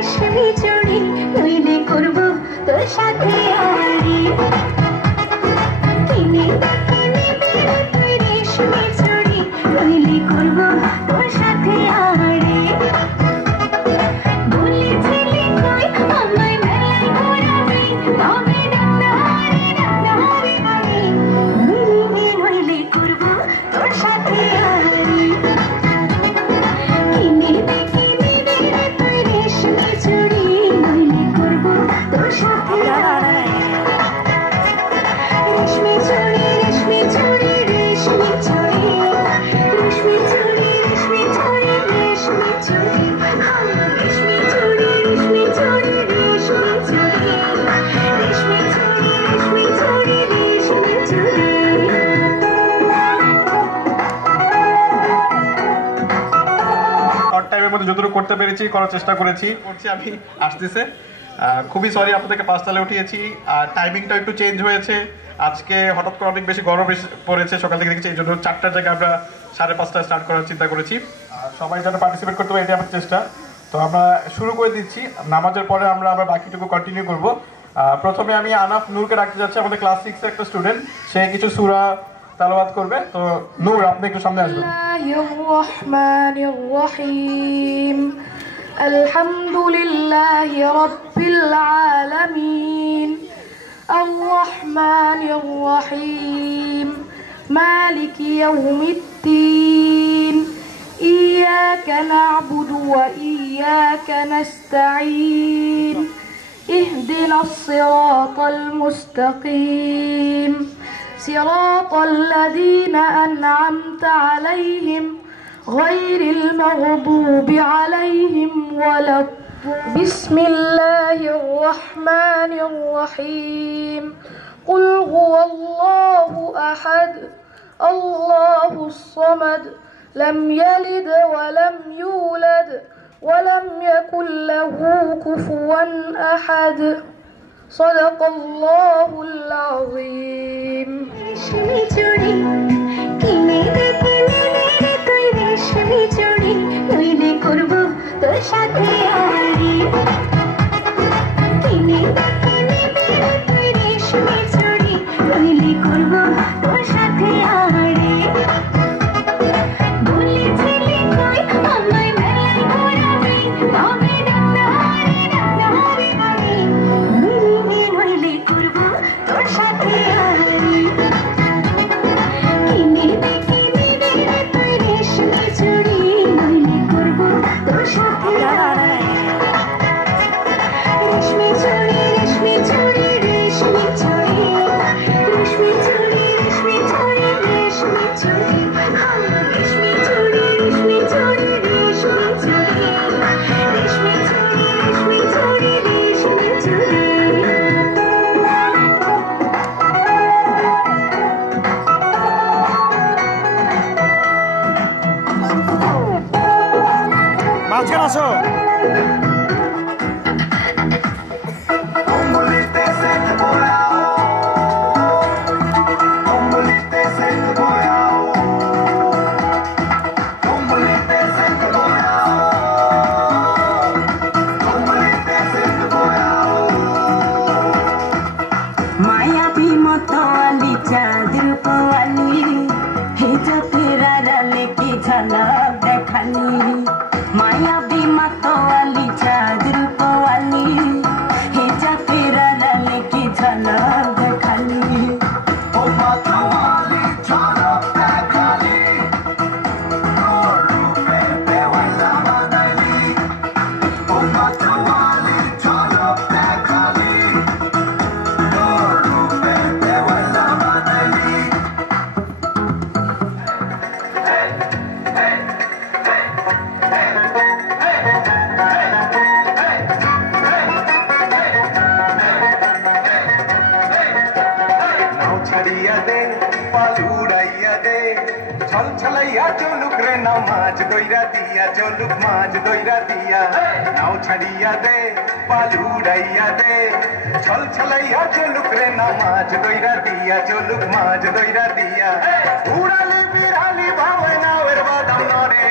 রেশমি চুড়ি নইলে করব তোর সাথে আড়ি কিনে তুই রেশমি চুড়ি নইলে করব তোর সাথে আড়ি বলেছিলি কই আমায় মেলায় ঘোরাবি তবে ডাক্তারি নইলে করব তোর সাথে আড়ি কিনে তুই রেশমি চুড়ি নইলে করব তোর সাথে রেশমি চুড়ি রেশমি চুড়ি রেশমি চুড়ি রেশমি চুড়ি রেশমি চুড়ি রেশমি চুড়ি রেশমি চুড়ি রেশমি চুড়ি রেশমি চুড়ি রেশমি চুড়ি রেশমি চুড়ি রেশমি চুড়ি শর্ট টাইমের মধ্যে যতটুকু করতে পেরেছি করার চেষ্টা করেছি আমি আসতেছে খুবই সরি আপনাদেরকে 5টায় উঠিয়েছি আর টাইমিংটা একটু চেঞ্জ হয়েছে আজকে হঠাৎ করে অনেক বেশি গরম পড়েছে সকাল থেকে দেখেছি এই জন্য 4টার জায়গায় আমরা 5:30টায় স্টার্ট করার চিন্তা করেছি আর সবাই যেন পার্টিসিপেট করতে পারে এটাই আমার চেষ্টা তো আমরা শুরু করে দিচ্ছি নামাজের পরে আমরা আবার বাকিটুকু কন্টিনিউ করব প্রথমে আমি আনাফ নূরকে রাখতে যাচ্ছি আমাদের ক্লাস 6 এর একটা স্টুডেন্ট সে কিছু সূরা তেলাওয়াত করবে তো নূর আপনি একটু সামনে আসবেন বিসমিল্লাহির রহমানির রহিম আলহামদুলিল্লাহি রাব্বিল আলামিন আর-রহমানির রহিম মালিকি ইয়াউমিদ্দিন ইয়্যাকা না'বুদু ওয়া ইয়্যাকা নাস্তাঈন ইহদিনাস সিরাতাল মুস্তাকিম صراط الذين أنعمت عليهم غير المغضوب عليهم ولا بسم الله الرحمن الرحيم قل هو الله أحد الله الصمد لم يلد ولم يولد ولم يكن له كفوا أحد صدق الله العظيم রেশমি চুড়ি কিনে তুই রেশমি চুড়ি নইলে করব তোর সাথে আড়ি কিনে তুই রেশমি চুড়ি নইলে করব তোর সাথে আড়ি বলেছিলি কই আমায় মেলায় ঘোরাবি তবে ডাক্তারি নইলে করব তোর সাথে আড়ি কিনে তুই রেশমি চুড়ি নইলে করব তোর সাথে রেশমি চুড়ি রেশমি চুড়ি রেশমি চুড়ি রেশমি চুড়ি রেশমি চুড়ি রেশমি চুড়ি রেশমি চুড়ি রেশমি চুড়ি রেশমি চুড়ি রেশমি চুড়ি রেশমি চুড়ি রেশমি চুড়ি মাঝখানে আসো मायावी मतवाली चादर पवाली हे जो तेरा रले की झलक देखाली मायावी मतवाली चादर पवाली हे जो तेरा रले की झलक देखाली ओ मतवाली झलक देखाली और रूपे बेवला बनाली ओ मतवाली झलक देखाली নামাজ দইরা দিয়া চলুক মাঝ দইরা দিয়া নাও ছাড়িয়া দে পালুড়াইয়া দে ছল ছলাইয়া চলুক রে নামাজ দইরা দিয়া চলুক মাঝ দইরা দিয়া উড়ালি বিড়ালি ভাবে নাওয়ের বাদাম নরে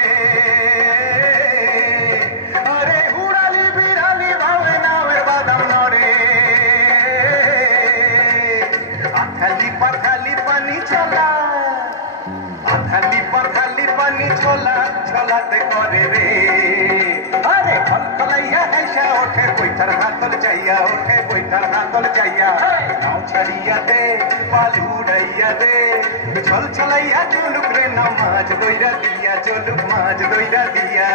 আরে উড়ালি বিড়ালি হাইয়া ওঠে বৈঠার হাতল চাইয়া নাও ছাড়িয়া দে পাল উড়াইয়া দে ছল ছলাইয়া চলুক রে না মাছ দইরা দিয়া চলুক মাছ দইরা দিয়া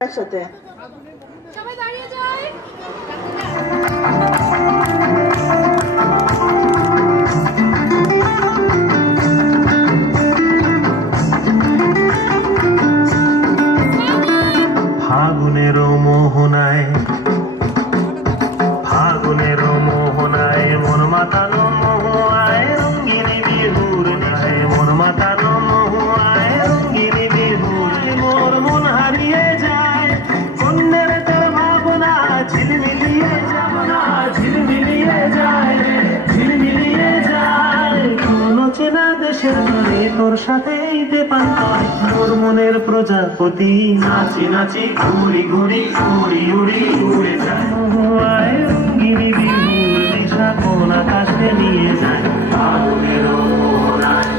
একসাথে সবাই দাঁড়িয়ে যায়। ফাগুনের মোহনায় ফাগুনের মোহনায় মন মাতানো মোহায় রঙ্গিনী বিহুর নেশায় মন মাতানো মোহায় রঙ্গিনী বিহুর মোর মন হারিয়ে যায় কন্যের তোর ভাবনা ঝিলমিলিয়ে যাবনা ঝিলমিলিয়ে যায় ঝিলমিলিয়ে যায় কোন চেনা দেশের তোর সাথেই দে পান মোর মনের প্রজাপতি নাচি নাচি ঘুরি ঘুরি উড়ি উড়ি উড়ে যায় আয় রঙ্গিনী বিহুর নিশা কোন আকাশে নিয়ে যায় আগুনের মোহনায়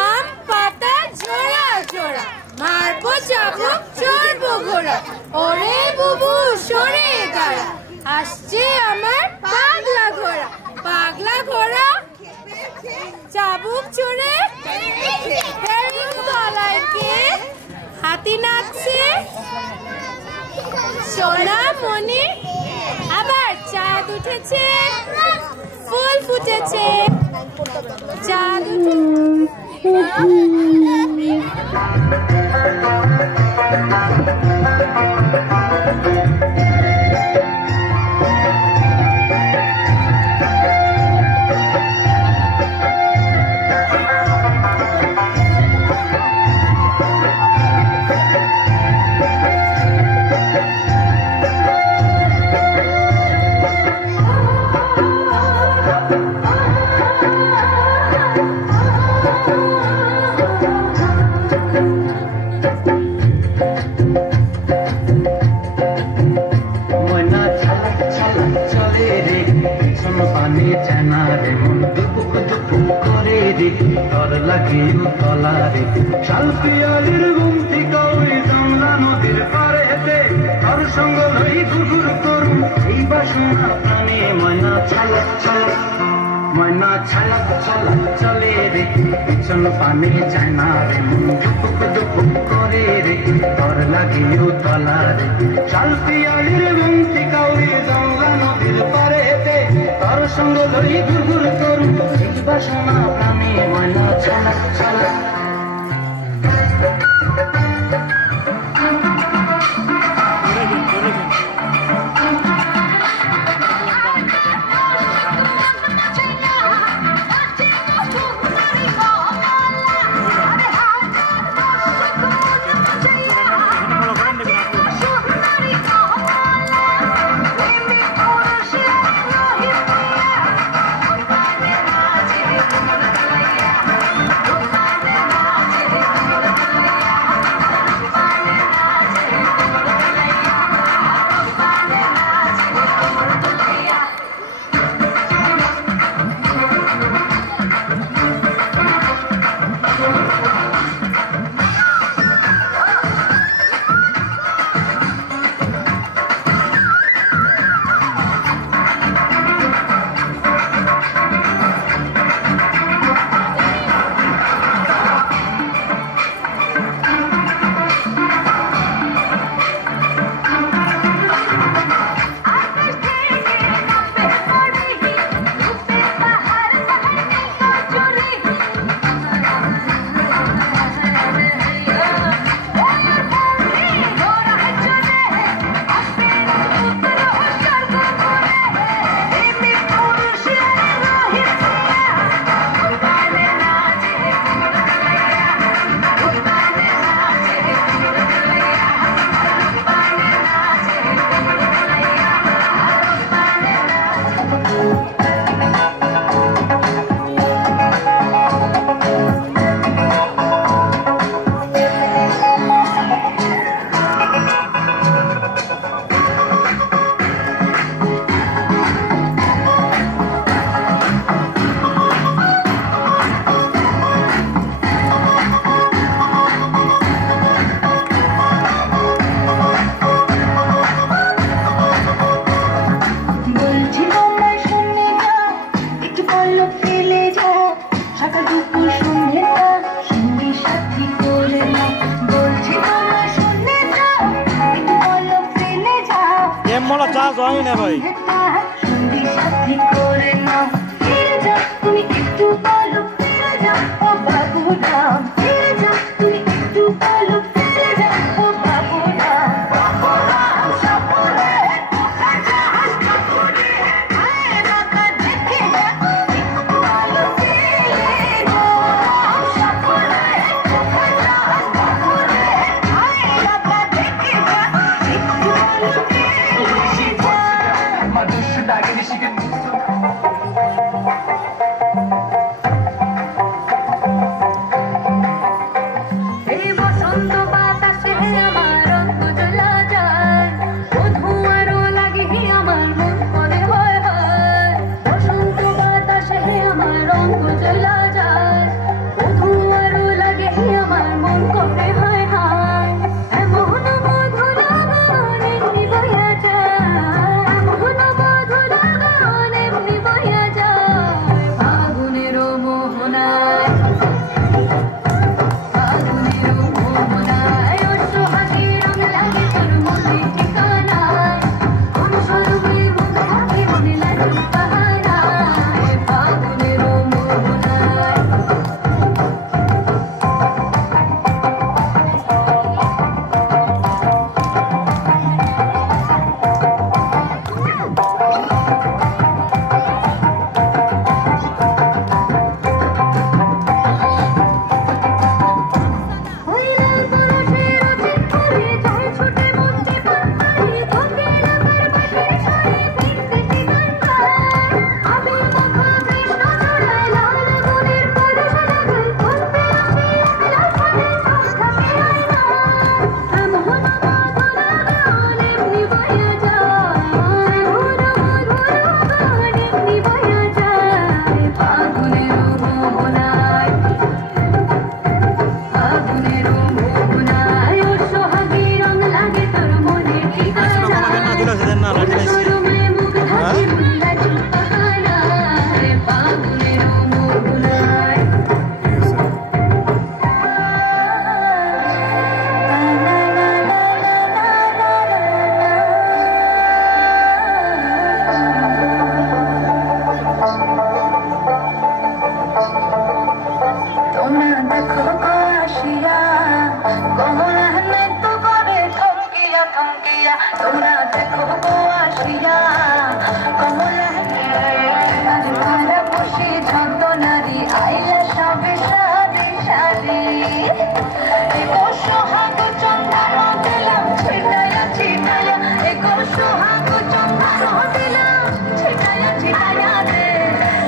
আম পাতা জোড়া জোড়া মারবো চাবুক চড়বো ঘোড়া ওরে বুবু সরে দাঁড়া আসছে আমার পাগলা ঘোড়া চাবুক চড়ে হেরিং তলায় কে হাতি নাচছে সোনা মনি আবার চাঁদ উঠেছে ফুল ফুটেছে চাঁদ শালপিয়ালির গুমতি কই জমলা নদীর পারেতে তার সঙ্গ লই ঘুরঘুর করুন এই বাসনা প্রাণে ময়না ছালক ছালক ময়না ছালক ছালক চলে রে পিছন পানে যায় না রে মন দুপুক দুপুক করে রে তোর লাগিও তলা রে শালপিয়ালির গুমতি কই জমলা নদীর পারেতে তার সঙ্গ লই ঘুরঘুর করুন এই বাসনা প্রাণে ময়না ছালক ছালক এগো সোহাগ চন্দ্র দিলাম ছিটায়া ছিটায়া, এগো সোহাগ চন্দ্র দিলাম ছিটায়া ছিটায়া রে,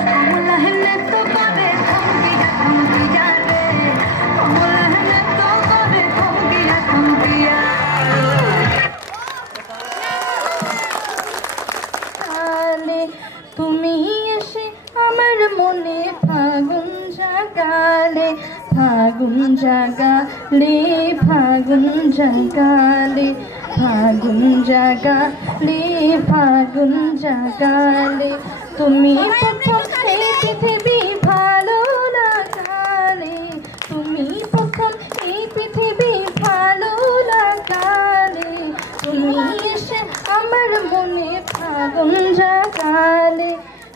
কমলা হেলে তো করে থমদিয়া রে, কমলা হেলে তো করে থমদিয়া। তুমি এসে আমার মনে ফাগুন জাগালে, ফাগুন জাগালে, ফাগুন জাগালে, ফাগুন জাগালে, ফাগুন জাগালে, তুমি প্রথম এই পৃথিবী ভালো লাগালে, তুমি প্রথম এই পৃথিবী ভালো লাগালে, তুমি এসে আমার মনে ফাগুন জাগালে,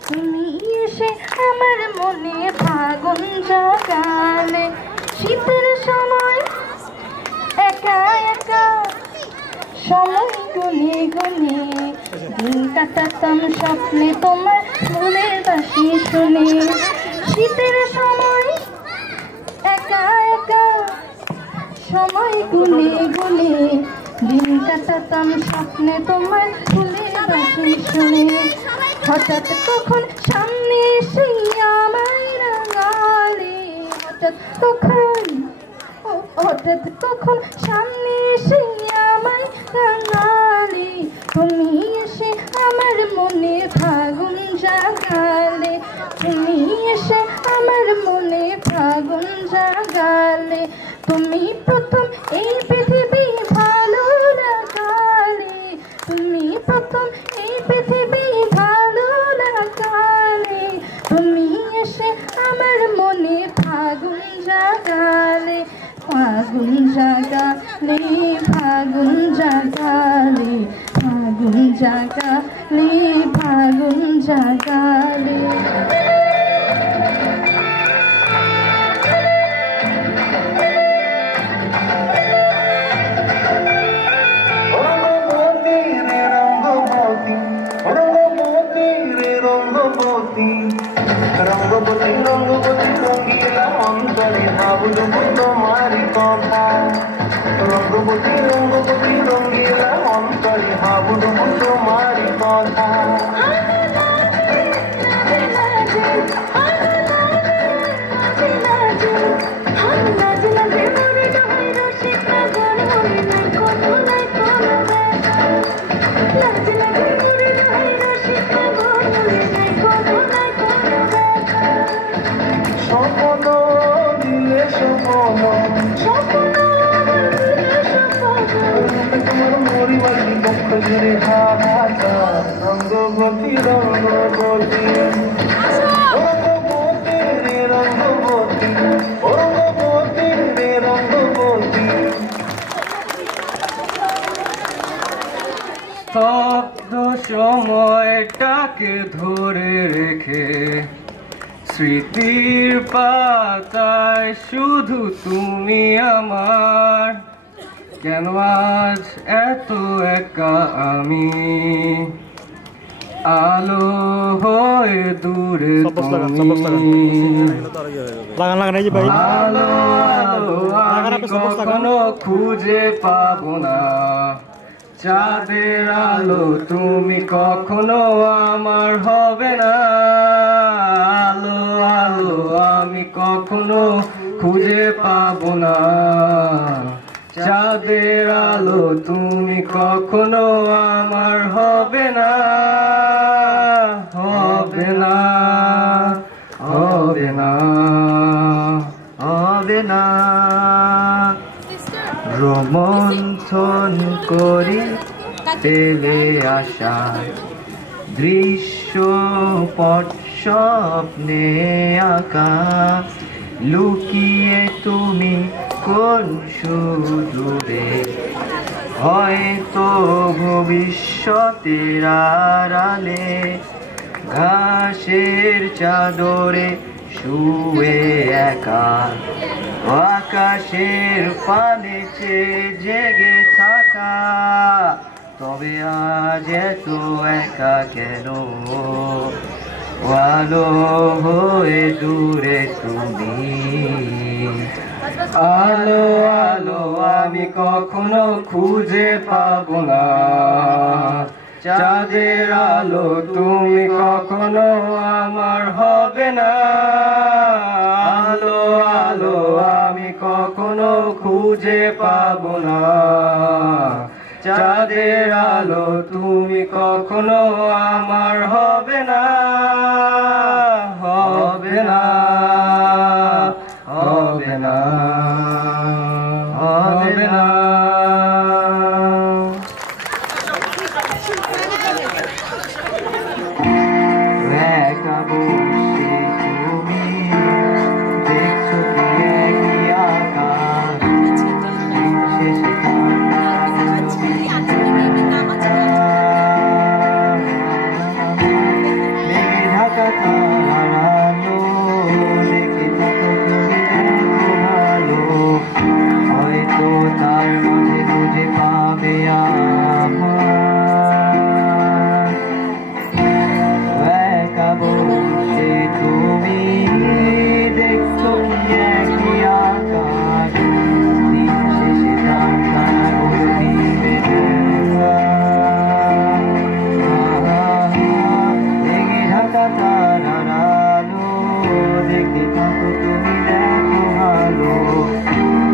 তুমি এসে আমার মনে ফাগুন জাগালে, শীতের সময় একা একা সময় গুনে গুনে দিন কাটাতাম স্বপ্নে তোমার ফুলের বাঁশি শুনে, শীতের সময় একা একা সময় গুনে গুনে দিন কাটাতাম স্বপ্নে তোমার ফুলের বাঁশি শুনে, হঠাৎ কখন সামনে এসে আমায় রাঙালে, হঠাৎ কখন সামনে এসে আমায় রাঙালে, তুমি এসে আমার মনে ফাগুন জাগালে, তুমি এসে আমার মনে ফাগুন জাগালে, তুমি প্রথম এই পৃথিবী ভালো লাগালে, তুমি প্রথম এই পৃথিবী ভালো লাগালে, তুমি এসে আমার মনে ফাগুন জাগালে, ফাগুন জাগালে, ফাগুন জাগালে, ফাগুন জাগালে, ফাগুন জাগালে। রঙ্গবতী রঙ্গবতী রঙ্গিলা অন্তরে ভাবুক তোমারি কথা, রঙ্গবতী রঙ্গবতী রঙ্গিলা অন্তরে ভাবুক তোমারি কথা, স্বপ্ন দিলে স্বপ্ন তোমার মরিবাড়ি পক্ষ জুড়ে হাহাকার, রঙ্গবতী রঙ্গবতী রঙ্গবতী রে রঙ্গবতী, রঙ্গবতী রে রঙ্গবতী। স্তব্ধ সময়টাকে ধরে রেখে স্মৃতির পাতায় শুধু তুমি আমার, কেন আজ এত একা আমি, আলো হয়ে দূরে তুমি, আলো আলো আমি কখনো খুঁজে পাবো না, চাঁদের আলো তুমি কখনো আমার হবে না, আলো আলো আমি কখনো খুঁজে পাবো না, চাঁদের আলো তুমি কখনো আমার হবে না, হবে না, হবে না, হবে না। রোমন্থন করি পেলে আসা দৃশ্যপট স্বপ্নে আঁকা, লুকিয়ে তুমি কোন সুদূরে, হয়তো ভবিষ্যতের আড়ালে ঘাসের চাদরে শুয়ে একা, আকাশের পানে চেয়ে জেগে থাকা, তবে আজ এত একা কেন, আলো হয়ে দূরে তুমি, আলো আলো আমি কখনো খুঁজে পাবো না, চাঁদের আলো তুমি কখনো আমার হবে না। আলো আলো আমি কখনো খুঁজে পাবো না, চাঁদের আলো তুমি কখনো আমার হবে না, হবে না, হবে না, হবে না। একা বসে তুমি দেখছো কি একই আকাশ, শেষে মেঘে ঢাকা তারার আলো দেখে থাকো তুমি দেখো ভালো, হয়তো তার মাঝে খুঁজে পাবে আমার। একা বসে তুমি দেখছো কি একই আকাশ, দিন শেষে তার তারাগুলো নিভে দেখা। লেগে ঢাকা তারার আলো দেখে থাকো তুমি দেখো ভালো,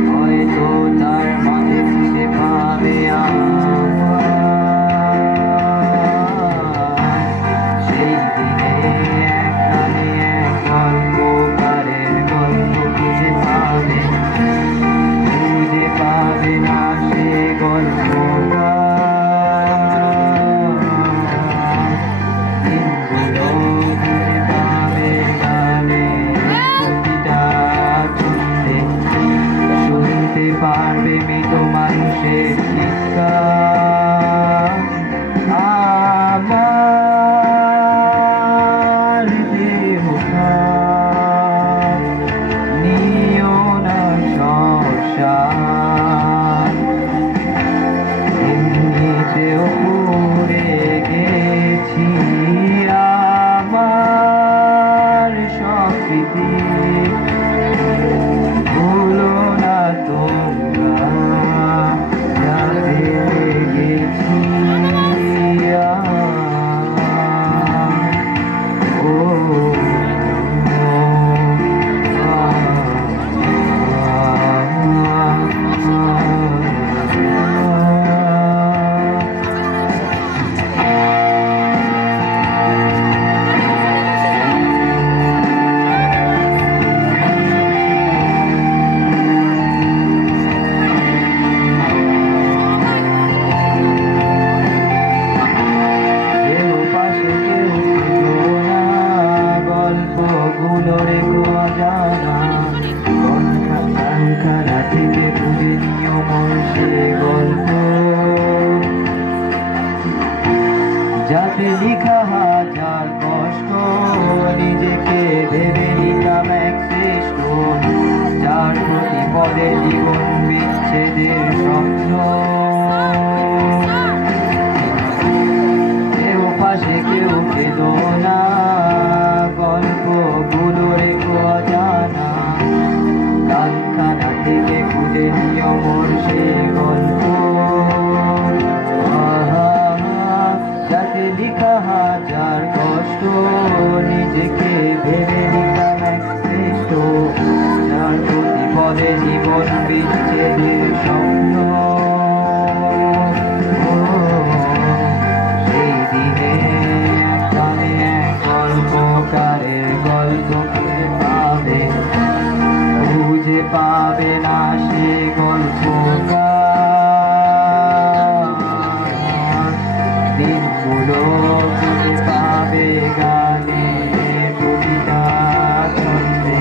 হয়তো তার মাঝে খুঁজে পাবে সেই দিনে একটা মেয়ে গল্পকারের গল্প খুঁজে পাবে, খুঁজে পাবে না সে দিনগুলো খুঁজে পাবে গানে প্রতিটা ছন্দে, শুনতে পারবে মৃত মানুষের চিৎকার। আমার দেহখান নিও না শ্মশান, এমনিতেও পড়ে গেছি আমার সব স্মৃতি, ভুলো না তোমরা যাতে গেছি কেউ পাশে কেউ ছিল না, গল্পগুলো রেখো অজানা, কানখানা থেকে খুঁজে নিও মোর সে গল্প, যাতে লিখা হাজার কষ্ট নিজেকে ভেবে নিতাম এক শ্রেষ্ঠ, যার প্রতি পদে জীবন বিচ্ছেদের স্বপ্ন। কেউ পাশে কেউ পেলো না, গল্পগুলো রেখো অজানা, কানখানা থেকে খুঁজে নিও মোর সে গল্প, যাতে লিখা হাজার কষ্ট নিজেকে ভেবে নিতাম এক শ্রেষ্ঠ, যার প্রতি পদে জীবন বিচ্ছেদের স্বপ্ন। সেই দিনে একটা মেয়ে গল্পকারের গল্প খুঁজে পাবে, খুঁজে পাবে না সে গল্পকার, দিনগুলো খুঁজে পাবে গানে প্রতিটা ছন্দে,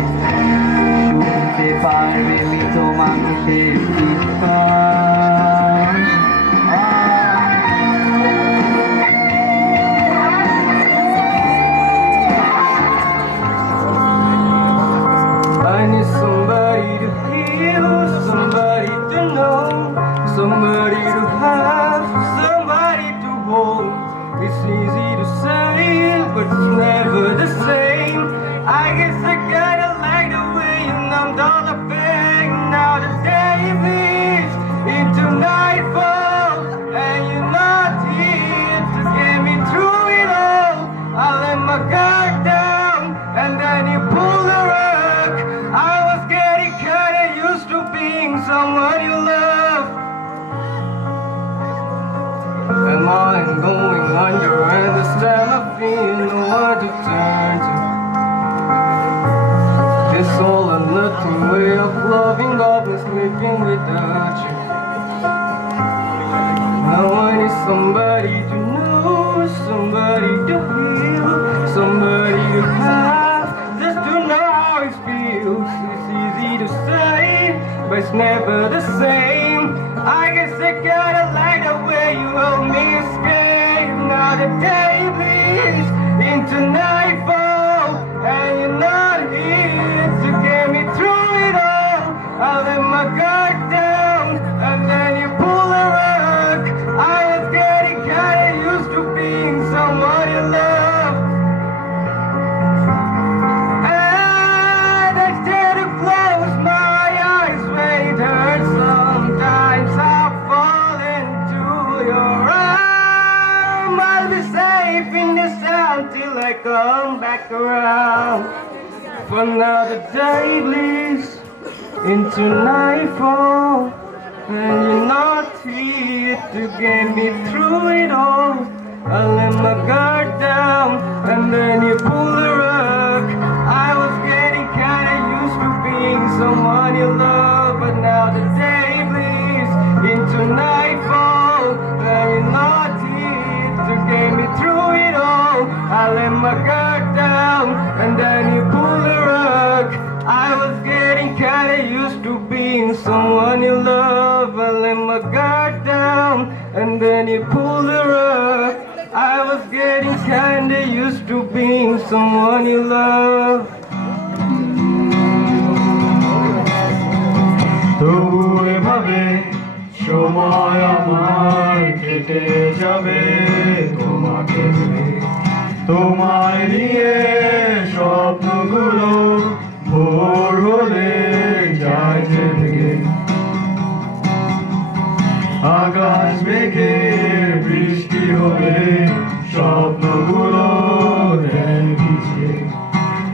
শুনতে পারবে মৃত মানুষের চিৎকার। I need somebody to heal, somebody to know, somebody to have, somebody to hold. It's easy to say, but it's never the same. I guess I kinda like the way you numbed all the pain. someone you love. Am I going under? And this time I feel no one to turn to. This all or nothing way of loving up and sleeping without you. Now I need somebody to know, somebody to heal, somebody to have, just to know how it feels. It's easy to say, but it's never the same. I guess I kinda like the way you help me escape. Now the day bleeds into nightfall, and you're not here to get me through it all. I let my guard down, and then you pull the rug. I was getting kinda used to being someone you love. And I tend to close my eyes when it hurts. Sometimes I fall into your arms. I'll be safe in this town till I come back around. For now the day bleeds into nightfall, and you're not here to get me through it all. I let my guard down, and then you pull the rug. I was getting kinda used to being someone you love, but now the day bleeds into nightfall, and you're not here to get me through it all. I let my guard down, and then you pull the rug. I was getting kinda used to being someone you love. I let my guard down, and then you pull the rug. I was getting kinda used to being someone you love. তবু এভাবে সময় আমার কেটে যাবে তোমাকে ভেবে, তোমায় নিয়ে স্বপ্নগুলো ভোর হলে যায় যে ভেঙে। আকাশ মেঘে বৃষ্টি হবে স্বপ্নগুলো দেয় ভিজে।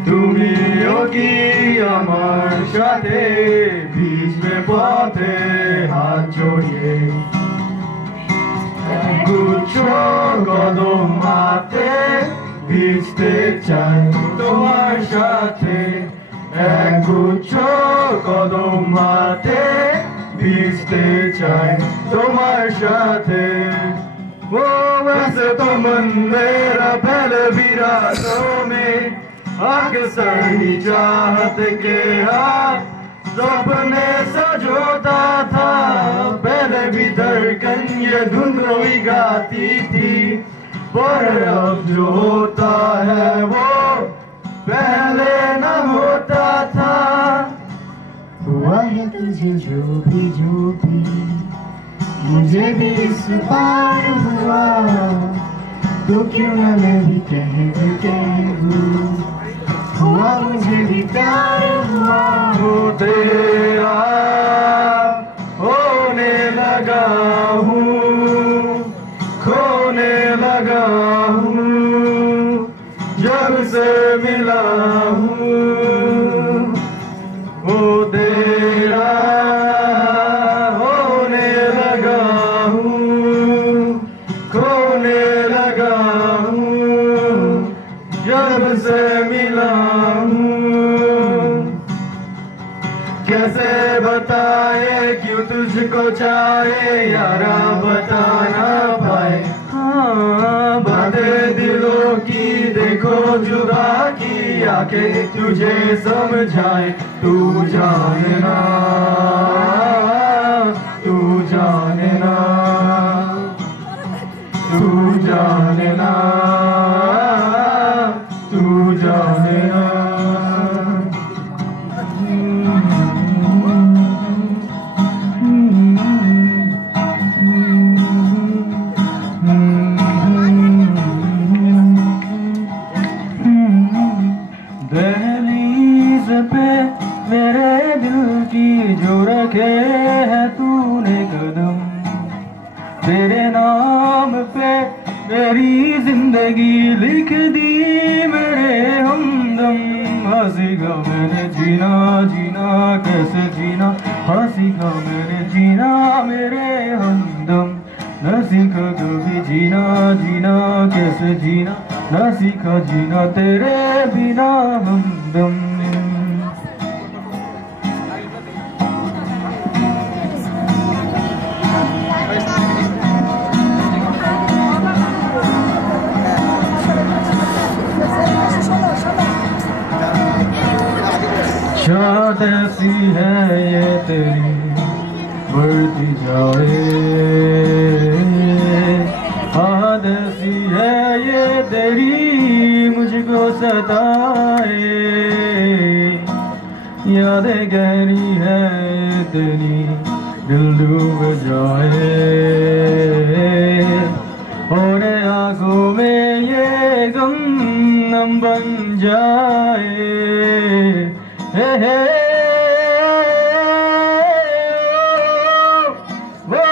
তুমিও কি আমার সাথে ভিজবে পথে হাত জড়িয়ে? গুচ্ছ কদম হাতে ভিজতে চাই তোমার সাথে, এক গুচ্ছ কদম হাতে ভিজতে চাই তোমার সাথে। वो वैसे तो मन मेरा पहले भी रातों में अक्सर ही चाहत के हाथ सपने सजोता था। पहले भी धड़कन ये धुन हुई गाती थी, पर अब जो होता है वो पहले न होता था। हुआ है तुझे जो भी मुझे भी इस बार हुआ, तो क्यों न मैं भी कह दूं, हुआ मुझे भी प्यार हुआ। वो तेरा होने लगा हूँ, खोने लगा हूँ, जब से मिला हूँ। वो तेरा होने लगा हूँ, खोने लगा हूँ, जब से मिला हूँ। कैसे बताए क्यों तुझको चाहे यारा, बता ना पाए। हाँ बातें दिलों की देखो जुदा की आके तुझे समझाए। तू जाने ना, तू जाने ना, तू जाने ना, तू जाने ना। दहलीज पे मेरे दिल की जो रखे है तूने कदम, तेरे नाम पे मेरी जिंदगी लिख दी मेरे हमदम। हंसी का मैंने जीना जीना कैसे जीना हाँ सीखा मैंने जीना मेरे हमदम, न सीखा कभी जीना, जीना कैसे जीना, न सीखा जीना तेरे बिना हमदम। चाहत ऐसी है ये तेरी बढ़ती जाए, आदत ऐसी है ये तेरी मुझको सताए, यादें गहरी है तेरी दिल डूब जाए, और आंखों में ये गम नम बन जाए। Hey, hey, oh, oh,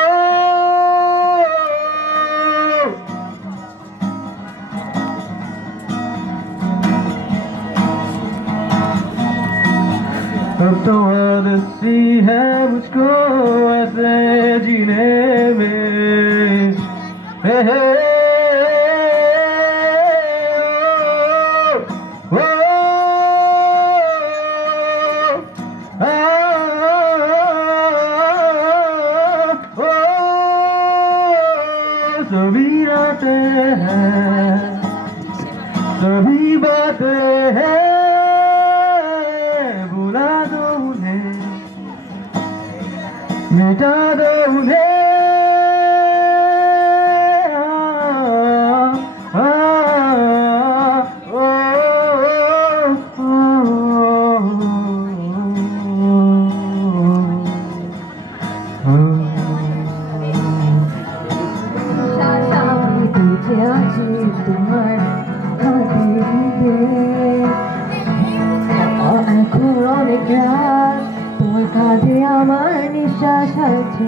अब तो आदत सी है मुझको ऐसे जीने में। Hey, hey, oh, oh, सभी रातें हैं, सभी बातें हैं, भुला दो उन्हें, मिटा दो उन्हें। তোমার এখন অনেক রাত, তোমার কাঁধে আমার নিঃশ্বাস আছে।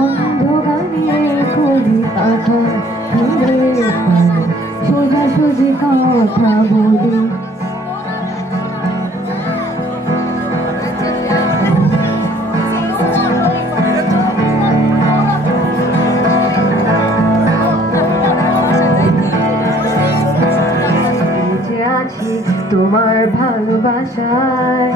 অন্ধকারে কবি পাখা সোজাসুজি কথা বলি, তোমার ভালোবাসায়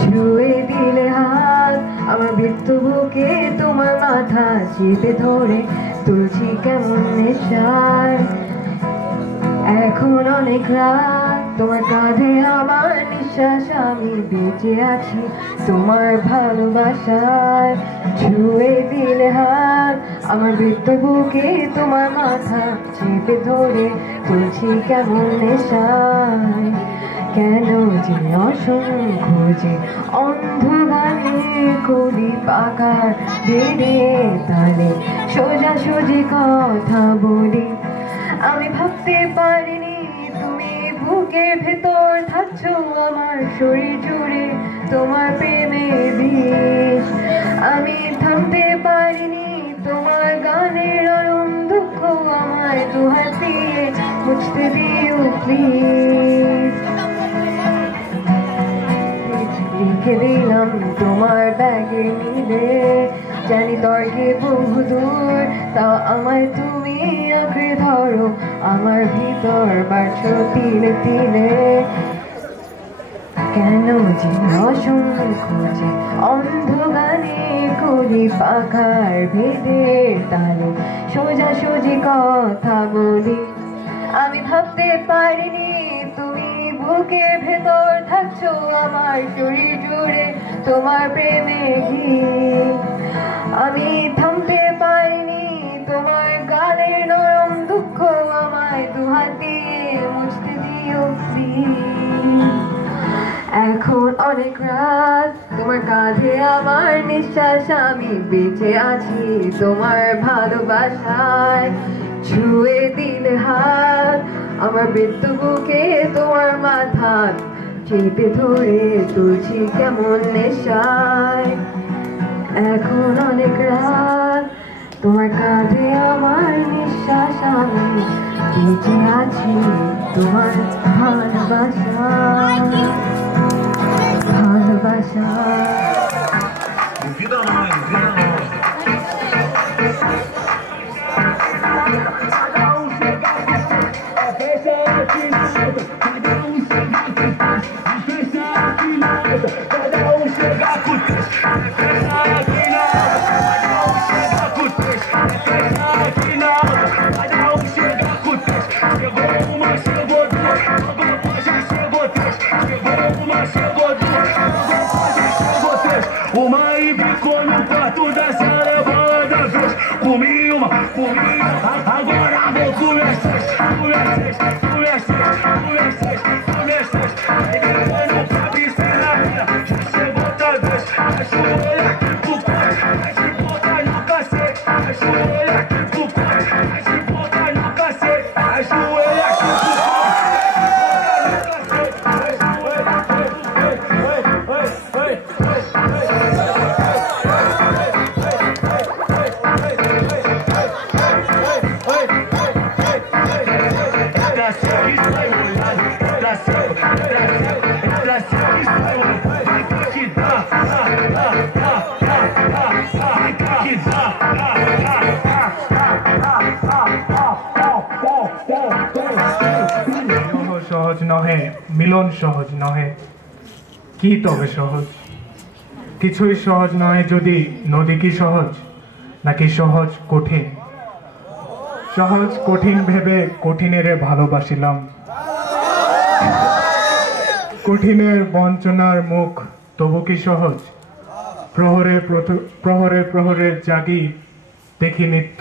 ছুঁয়ে দিলে হাত, আমার বৃত্ত বুকে তোমার মাথা চেপে ধরে তুলছি কেমন নেশায়। এখন অনেক রাত, তোমার কাঁধে আমার নিঃশ্বাস, আমি বেঁচে আছি তোমার ভালোবাসায় ছুঁয়ে দিলে হাত, আমার বৃত্ত বুকে তোমার মাথা চেপে ধরে তুলছি কেমন নেশায়। কেন যে অসংখ্য যে অন্ধকারে কলি পাকার বেড়ে তালে সোজাসুজি কথা বলি, আমি ভাবতে পারিনি তুমি বুকের ভেতর থাকছো আমার শরীর জুড়ে তোমার প্রেমে বিষ। আমি থামতে পারিনি তোমার গানের নরম দুঃখ, আমায় দুহাত দিয়ে মুছতে দিও প্লিজ। লিখে দিলাম তোমার ব্যাগে নিলে, জানি তর্কে বহু দূর, তা আমায় তুমি আঁকড়ে ধরো, আমার ভিতর বাড়ছো তিলে তিলে। কেন যে অসংখ্য যে অন্ধকারে কলি পাখার ভেদে তালে সোজাসুজি কথা বলি, আমি ভাবতে পারিনি তুমি বুকের ভেতর থাকছো আমার শরীর জুড়ে তোমার প্রেমে গীত। আমি থামতে পারিনি তোমার গানের নরম দুঃখ, আমায় দুহাত দিয়ে মুছতে দিও প্লিজ। এখন অনেক রাত, তোমার কাঁধে আমার নিঃশ্বাস, আমি বেঁচে আছি তোমার ভালোবাসায় ছুঁয়ে দিলে হাত, আমার বৃত্ত বুকে তোমার মাথা চেপে ধরে তুলছি কেমন নেশায়। এখন অনেক রাত, তোমার কাঁধে আমার বেঁচে আছি তোমার ভালোবাসা ভালোবাসা সহজ নহে মিলন সহজ নহে কি তবে সহজ কিছুই সহজ নয় যদি নদী কি সহজ নাকি সহজ কঠিন সহজ কঠিন ভেবে কঠিনেরে ভালোবাসিলাম কঠিনের বঞ্চনার মুখ তবু কি সহজ প্রহরে প্রহরে প্রহরে জাগি দেখি নিত্য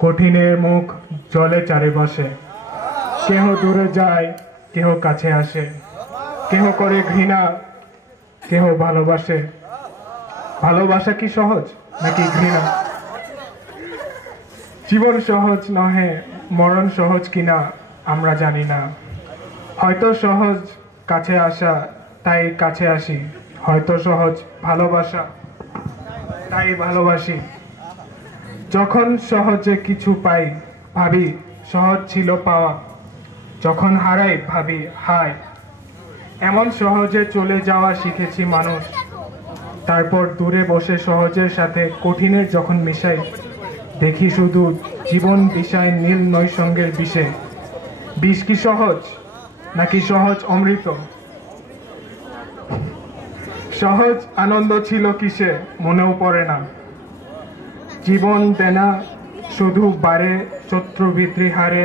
কঠিনের মুখ জলে চারিপাশে কেহ দূরে যায় কেহ কাছে আসে কেহ করে ঘৃণা কেহ ভালোবাসে ভালোবাসা কি সহজ নাকি ঘৃণা জীবন সহজ নহে মরণ সহজ কিনা আমরা জানি না হয়তো সহজ কাছে আসা তাই কাছে আসি হয়তো সহজ ভালোবাসা তাই ভালোবাসি যখন সহজে কিছু পাই ভাবি সহজ ছিল পাওয়া যখন হারাই ভাবি হায় এমন সহজে চলে যাওয়া শিখেছি মানুষ তারপর দূরে বসে সহজের সাথে কঠিনের যখন মিশাই দেখি শুধু জীবন বিষয় নীল নৈসঙ্গের বিষে বিষ কি সহজ নাকি সহজ অমৃত সহজ আনন্দ ছিল কিসে মনেও পড়ে না জীবন দেনা শুধু বারে চত্রবৃত্তি হারে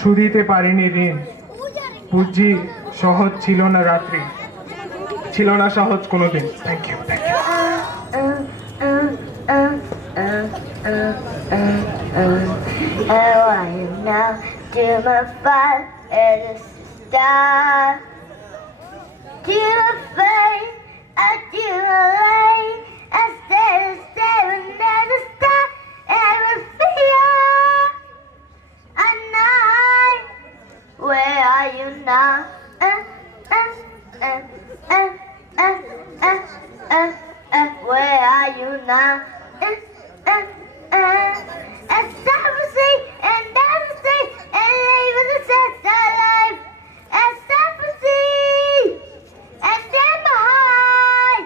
শুধিতে পারিনি ঋণ বুঝি সহজ ছিল না রাত্রি ছিল না সহজ কোনোদিন thank you Where are you now? Where are you now? Establishing and everything and living the test of life. Establishing and then behind.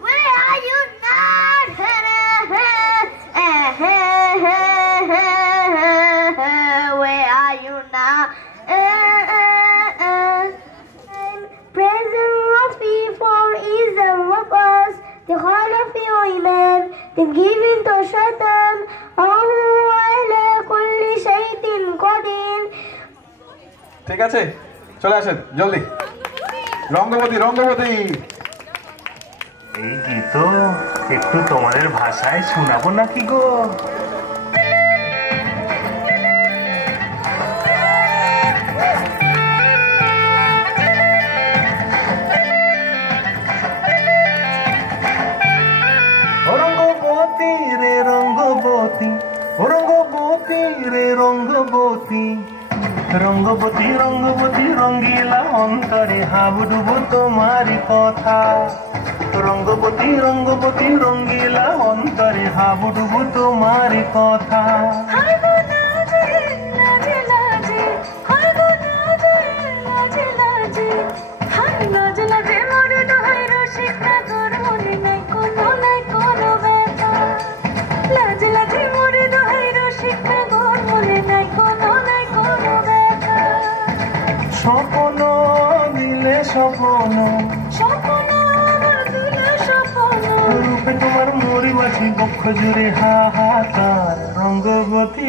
Where are you now? Where are you now? Present was before is the purpose. The heart of your iman, the giving to Shaitan, ঠিক আছে চলে আসেন জলদি রঙ্গবতী রঙ্গবতী এই গীত একটু তোমাদের ভাষায় শোনাবো নাকি গো রঙ্গবতী রে রঙ্গবতী রঙ্গবতী রে রঙ্গবতী রঙ্গবতী রঙ্গবতী রঙ্গিলা অন্তরে হাবুডুবু তোমার কথা রঙ্গবতী রঙ্গবতী রঙ্গিলা অন্তরে হাবুডুবু তোমার কথা রসিক নাগর মনে নাই কোনো ব্যথা লাজ লাজে মরে দোহাই রসিক নাগর মনে নাই কোনো ব্যথা স্বপ্ন দিলে স্বপ্ন আমার দিলে স্বপ্ন রূপে তোমার মরিবাসী বক্ষ জুড়ে হাহাকার রঙ্গবতী